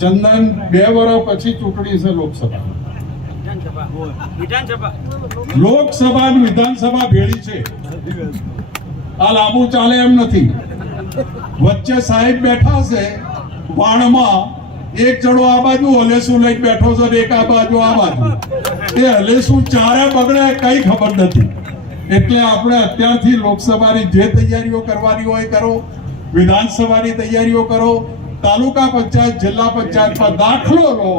ચંદન 2 વર્ષ પછી ચૂંટણી છે લોકસભા લોકસભા અને વિધાનસભા ભેળી છે. આ લાંબુ ચાલે એમ નથી. વચ્ચે સાહેબ બેઠા છે વાણમાં, એક જણો આ બાજુ હલેસું લઈને બેઠો છે ને એક આ બાજુ આ બાજુ. એ હલેસું ચારે બગડે કઈ ખબર નથી. એટલે આપણે અત્યારથી લોકસભાની જે તૈયારીઓ કરવાની હોય કરો, વિધાનસભાની તૈયારીઓ કરો, તાલુકા પંચાયત જિલ્લા પંચાયતમાં દાખલો લો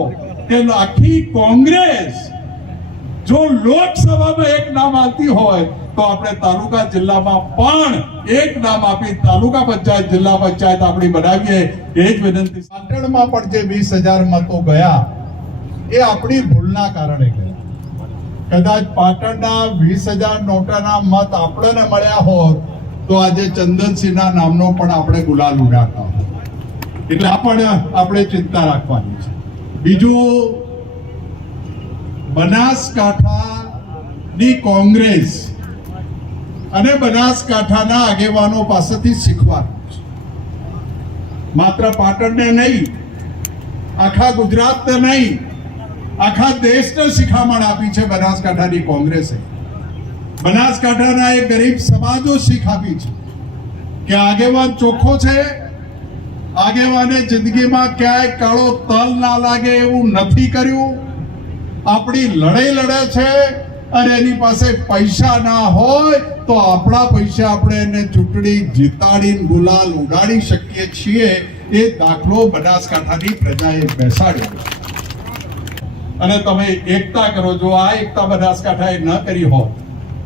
કે આખી કોંગ્રેસ જો લોકસભામાં એક નામ આવતી હોય તો આપણે તાલુકા જિલ્લામાં પણ એક નામ આપી તાલુકા પંચાયત જિલ્લા પંચાયત આપણી બનાવીએ એ જ વિનંતી. પાટણમાં પણ જે 20,000 મતો ગયા એ આપણી ભૂલના કારણે ગયા. કદાચ પાટણના 20,000 નોટાના મત આપણને મળ્યા હોત તો આજે ચંદનસિંહના નામનો પણ આપણે ગુલાલ ઉડાડતા હોત. એટલે આપણે ચિંતા રાખવાની છે. બીજું, બનાસકાંઠાની કોંગ્રેસ અને બનાસકાંઠાના આગેવાનો પાસેથી શીખવાનું છે. માત્ર પાટણને નહીં, આખા ગુજરાતને નહીં, આખા દેશને શિખામણ આપી છે બનાસકાંઠાની કોંગ્રેસે. બનાસકાંઠાના એક ગરીબ સમાજો શીખ આપી છે કે આગેવાન ચોખ્ખો છે, આગેવાને જિંદગીમાં ક્યાંય કાળો તલ ના લાગે એવું નથી કર્યું. આપણી લડાઈ લડે છે અને એની પાસે પૈસા ના હોય તો આપણા પૈસા આપણે એને ચૂંટણી જીતાડીને ગુલાલ ઉડાડી શકીએ છીએ. એ દાખલો બનાસકાંઠાની પ્રજાએ બેસાડ્યો. અને તમે એકતા કરો. જો આ એકતા બનાસકાંઠાએ ન કરી હોત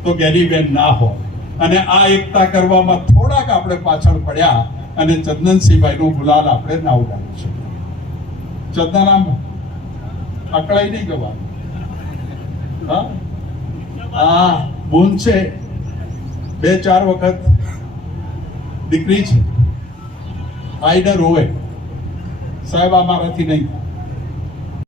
તો ગેરીબેન ના હોત. અને આ એકતા કરવામાં થોડાક આપણે પાછળ પડ્યા અને ચંદનસિંહભાઈનો ગુલાલ આપણે ના ઉડાડી શકીએ. ચંદન અકળાઈ નહીં જવાનું. હા, બોન છે, 2-4 વખત દીકરી છે, આઈને રોવે સાહેબ અમારાથી નહીં.